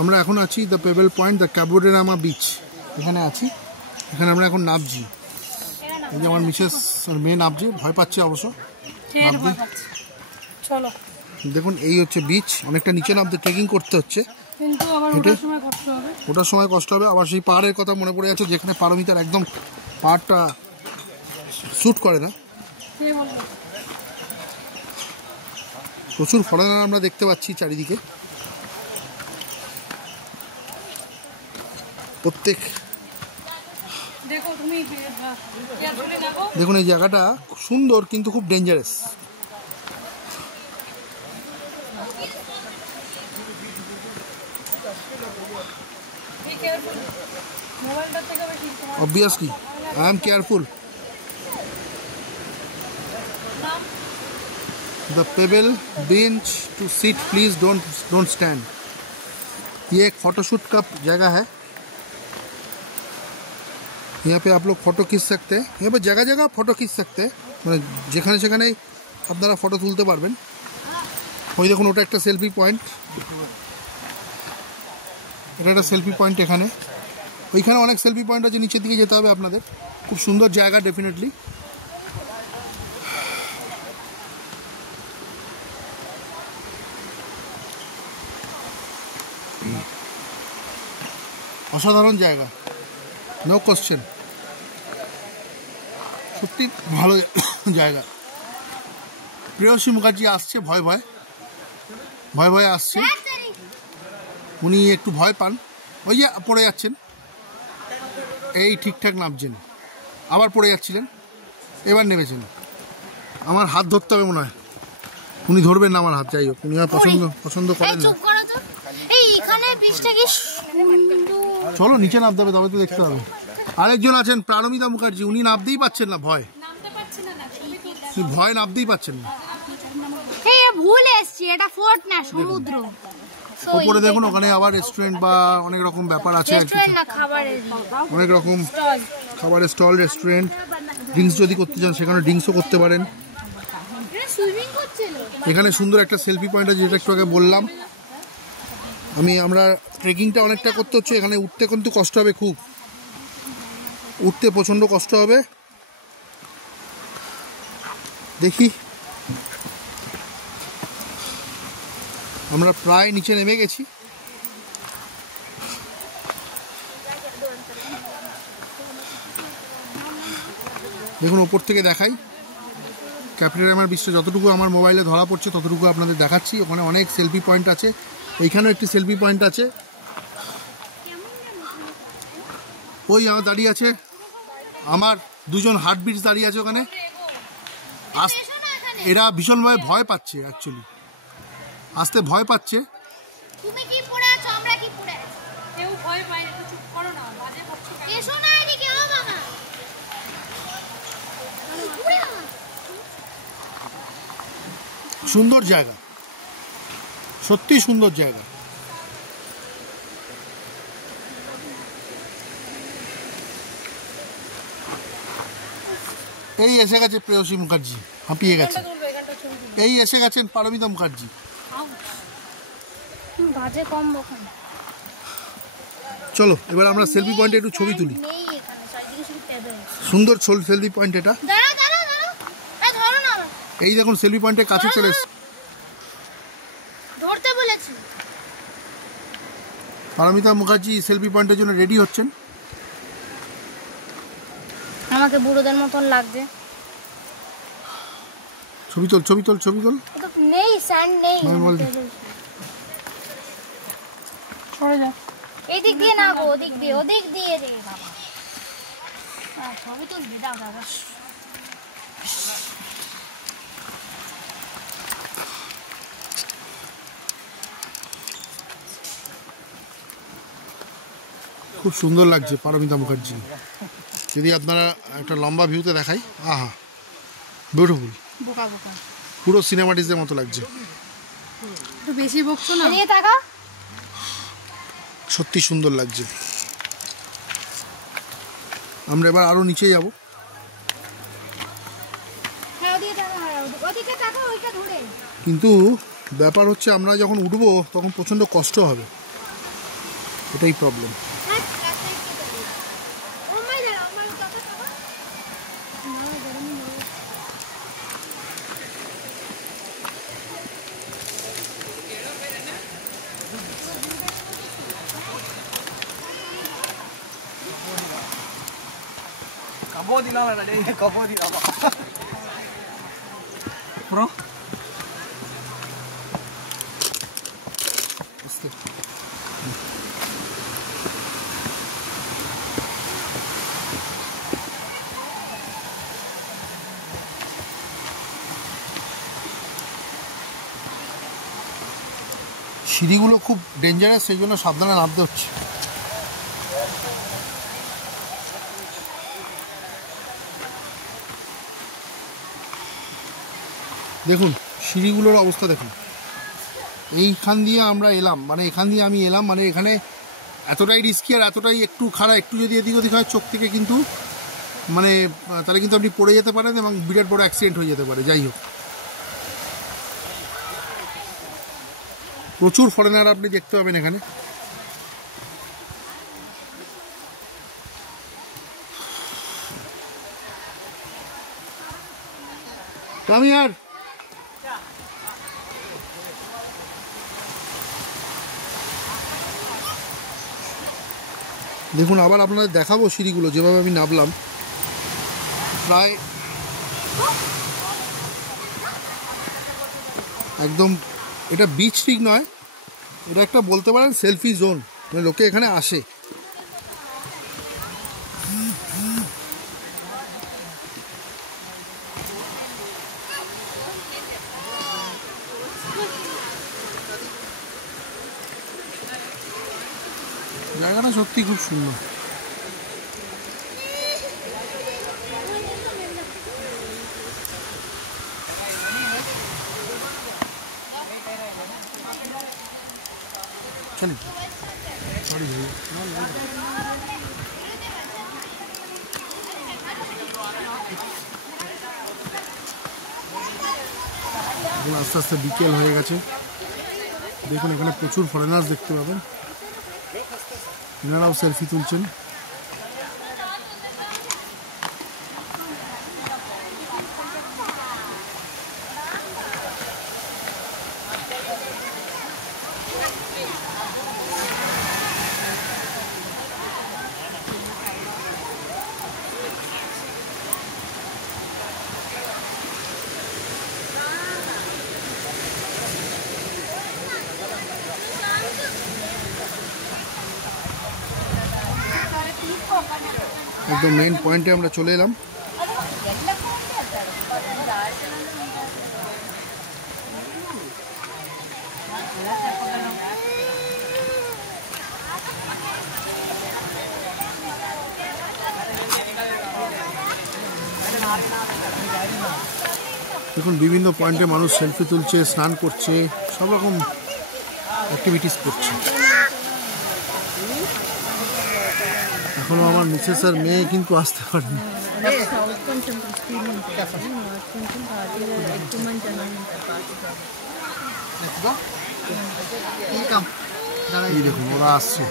আমরা এখন আছি the Pebble Point, the Cabo de Rama beach. এখানে আছি, এখানে আমরা এখন নামছি। এই যে আমার মিসেস মেয়ে নামছে, ভয় পাচ্ছে অবশ্য। চলো দেখুন এই হচ্ছে বিচ, অনেকটা নিচে নামতে ট্রেকিং করতে হচ্ছে, কিন্তু আবার ওঠার সময় কষ্ট হবে। ওটার সময় কষ্ট হবে। আবার সেই পাহাড়ের কথা মনে পড়ে যাচ্ছে যেখানে পারমিতার একদম পাহাড়টা শ্যুট করে না। প্রচুর ফরেনার আমরা দেখতে পাচ্ছি চারিদিকে। প্রত্যেক দেখুন এই জায়গাটা সুন্দর কিন্তু খুব dangerous. Obviously, I am careful. The pebble bench to sit, please don't stand. ये एक फोटोशूट का जगह है, यहाँ पे आप लोग फोटो खींच सकते हैं। यहाँ पे जगह जगह फोटो खींच सकते हैं, मतलब যেখানে সেখানে আপনারা ফটো তুলতে পারবেন। ওই দেখুন ওটা একটা সেলফি পয়েন্ট, এটা একটা সেলফি পয়েন্ট। এখানে ওইখানে অনেক সেলফি পয়েন্ট আছে, নিচের দিকে যেতে হবে আপনাদের। খুব সুন্দর জায়গা ডেফিনেটলি। অসাধারণ জায়গা, নো কোশ্চেন, সত্যি ভালো জায়গা। প্রেয়সী মুখার্জি আসছে ভয় ভয়ে আসছে, উনি একটু ভয় পান, ওই যে পড়ে যাচ্ছেন। এই ঠিকঠাক নামছেন, আবার পড়ে যাচ্ছিলেন, এবার নেমেছেন। আমার হাত ধরতে হবে মনে হয়, উনি ধরবেন না আমার হাত। যাই হোক, উনি আমার পছন্দ করেন না। চলো নিচে নামতে হবে, তবে তো দেখতে হবে। আরেকজন আছেন প্রাণমিতা মুখার্জি, উনি নামতেই পাচ্ছেন না, ভয় নামতেই পাচ্ছেন না। ভুল এসছি, এটা ফোর্ট না সমুদ্র। উপরে দেখুন ওখানে আবার রেস্টুরেন্ট বা অনেক রকম ব্যাপার আছে, অনেক রকম খাবারের স্টল, রেস্টুরেন্ট। ড্রিঙ্কস যদি করতে চান সেখানে ড্রিঙ্কসও করতে পারেন। এখানে সুন্দর একটা সেলফি পয়েন্ট আছে, যেটা একটু আগে বললাম আমরা। ট্রেকিংটা অনেকটা করতে হচ্ছে, এখানে উঠতে কিন্তু কষ্ট হবে, খুব উঠতে প্রচণ্ড কষ্ট হবে। দেখি আমরা প্রায় নিচে নেমে গেছি। দেখুন ওপর থেকে দেখাই ক্যাপিটাল বিচটা, যতটুকু আমার মোবাইলে ধরা পড়ছে ততটুকু আপনাদের দেখাচ্ছি। ওখানে অনেক সেলফি পয়েন্ট আছে, এইখানেও একটি সেলফি পয়েন্ট আছে। ওই আমার দাঁড়িয়ে আছে, আমার দুজন হার্টবিটস দাঁড়িয়ে আছে ওখানে। এরা ভীষণভাবে ভয় পাচ্ছে, অ্যাকচুয়ালি আসতে ভয় পাচ্ছে। তুমি কি পড়ে আছো, আমরা কি পড়ে আছি? কেউ ভয় পায় না, চুপ করো না, বাজে করছো কেন? এসো না এদিকে, ও মামা। সুন্দর জায়গা, সত্যি সুন্দর জায়গা। এই এসে গেছে প্রেয়সী মুখার্জি, হাঁপিয়ে গেছে। এই এসে গেছেন পারমিতা মুখার্জি। বাজে কম বকেন। চলো এবার আমরা সেলফি পয়েন্টে একটু ছবি তুলি। সুন্দর সেলফি পয়েন্ট এটা। এই দেখুন সেলফি পয়েন্টের কাছে চলে এসেছে। ধরতে বলেছি। পারমিতা মুখার্জি সেলফি পয়েন্টের জন্য রেডি হচ্ছেন। আমাকে বুড়োদের মতন লাগছে। ছবি তোল। নেই স্যান্ড নেই। সরে যা। এই দিক দিয়ে না গো, ওদিক দিয়ে রে বাবা। ছবি তুলবে, দাও দাদা। খুব সুন্দর লাগছে পারমিতা মুখার্জি। যদি আপনারা একটা লম্বা ভিউতে দেখাই, আহা বিউটিফুল, পুরো সিনেমাটিক্সের মতো লাগছে। একটু বেশি বকছো না, সত্যি সুন্দর লাগছে। আমরা এবার আরো নিচে যাব। কিন্তু ব্যাপার হচ্ছে আমরা যখন উঠবো তখন প্রচণ্ড কষ্ট হবে। এটাই প্রবলেম। সিঁড়িগুলো খুব ডেঞ্জারাস, সেই জন্য সাবধানে নামতে হচ্ছে। দেখুন সিঁড়িগুলোর অবস্থা দেখুন। এইখান দিয়ে আমরা এলাম, মানে এখান দিয়ে আমি এলাম, মানে এখানে এতটাই রিস্কি আর এতটাই একটু খারাপ, একটু যদি এদিক ওদিক হয় চোখ থেকে কিন্তু মানে তাহলে কিন্তু আপনি পড়ে যেতে পারেন এবং বিরাট বড় অ্যাক্সিডেন্ট হয়ে যেতে পারে। যাই হোক, প্রচুর ফরেনার আপনি দেখতে পাবেন এখানে। Come here. দেখুন আবার আপনাদের দেখাবো সিঁড়িগুলো যেভাবে আমি নামলাম। প্রায় একদম এটা বিচ ঠিক নয়, এটা একটা বলতে পারেন সেলফি জোন, মানে লোকে এখানে আসে। জায়গাটা সত্যি খুব সুন্দর। আস্তে আস্তে বিকেল হয়ে গেছে। দেখুন এখানে প্রচুর ফরেনার্স দেখতে পাবেন, এনারাও সেলফি তুলছেন। একদম মেইন পয়েন্টে আমরা চলে এলাম। দেখুন বিভিন্ন পয়েন্টে মানুষ সেলফি তুলছে, স্নান করছে, সব রকম অ্যাক্টিভিটিস করছে। এখনো আমার মিসেস আর মেয়ে কিন্তু আসতে পারেনি। এই দেখুন ওরা আসছে,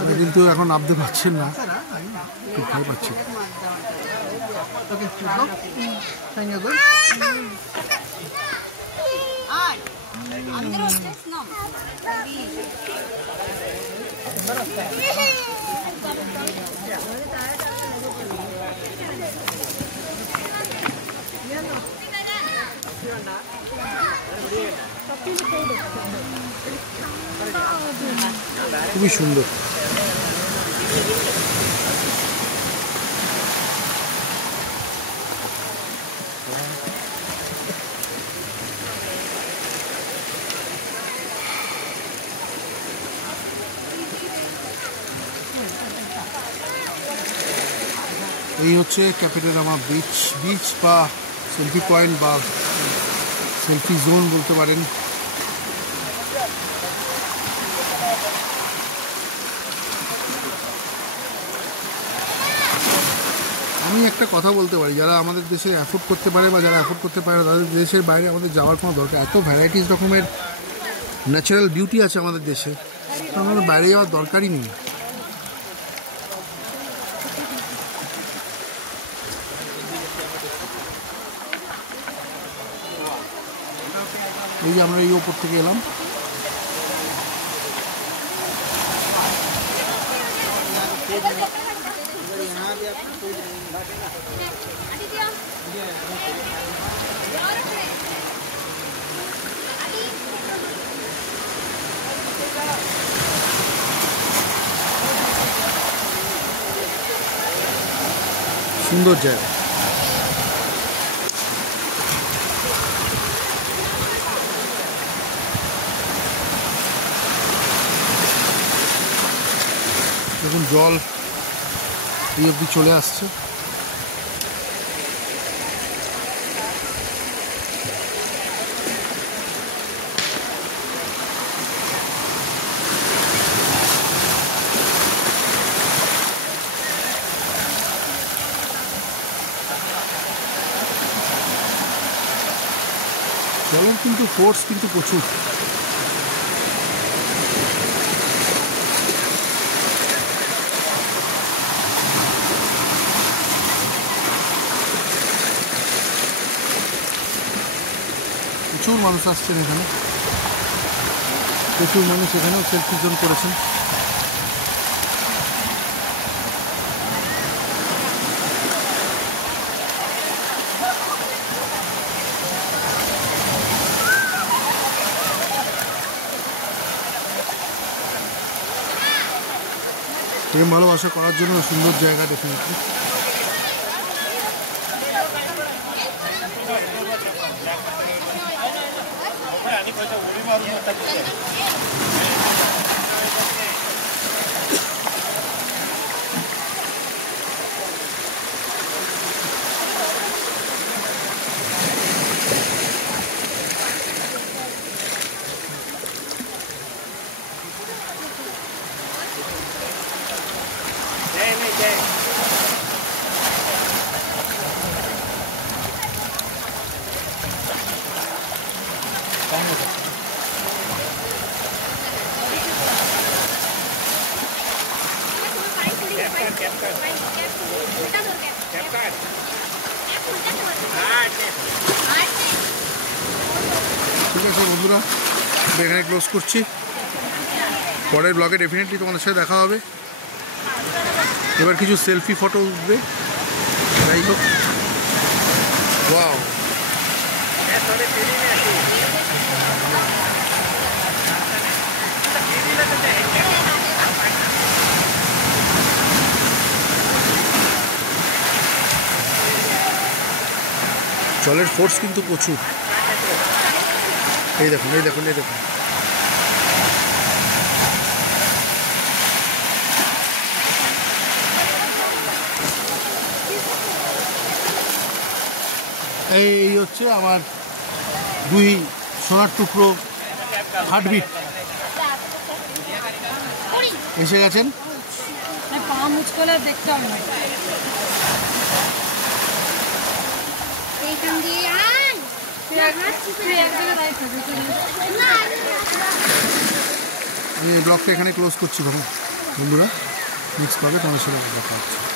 ওরা কিন্তু এখন নামতে পারছেন না, খুব ভয় পাচ্ছে। খুবই সুন্দর। এই হচ্ছে ক্যাপিটারামা বিচ। বিচ বা সেলফি পয়েন্ট বা সেলফি জোন বলতে পারেন। আমি একটা কথা বলতে পারি, যারা আমাদের দেশে অ্যাফোর্ড করতে পারে বা যারা অ্যাফোর্ড করতে পারে না, তাদের দেশের বাইরে আমাদের যাওয়ার কোনো দরকার। এত ভ্যারাইটিস রকমের ন্যাচারাল বিউটি আছে আমাদের দেশে, আমাদের বাইরে যাওয়ার দরকারই নেই। এই যে আমরা এই ওপর থেকে এলাম। সুন্দর জায়গা। দেখুন জল এই অবধি চলে আসছে। জলের কিন্তু ফোর্স কিন্তু প্রচুর। প্রচুর মানুষ আসছেন এখানে, প্রচুর মানুষ এখানেও সেলফি জোন করেছেন। প্রেম ভালোবাসা করার জন্য সুন্দর জায়গা ডেফিনেটলি। ঠিক আছে বন্ধুরা, এখানে ক্লোজ করছি। পরের ব্লগে ডেফিনেটলি তোমাদের সাথে দেখা হবে। এবার কিছু সেলফি ফটো উঠবে। যাই হোক, ওয়াও, জলের ফোর্স কিন্তু প্রচুর। এই দেখুন, এই দেখুন, এই দেখুন। এই হচ্ছে আমার দুই সোনার টুকরো হার্টবিট এসে গেছেন। পা মুচকলে দেখতে হবে না। আমি এই ব্লগটা এখানে ক্লোজ করছি বন্ধুরা। নেক্সট ব্লগে তোমার সাথে দেখা হচ্ছে।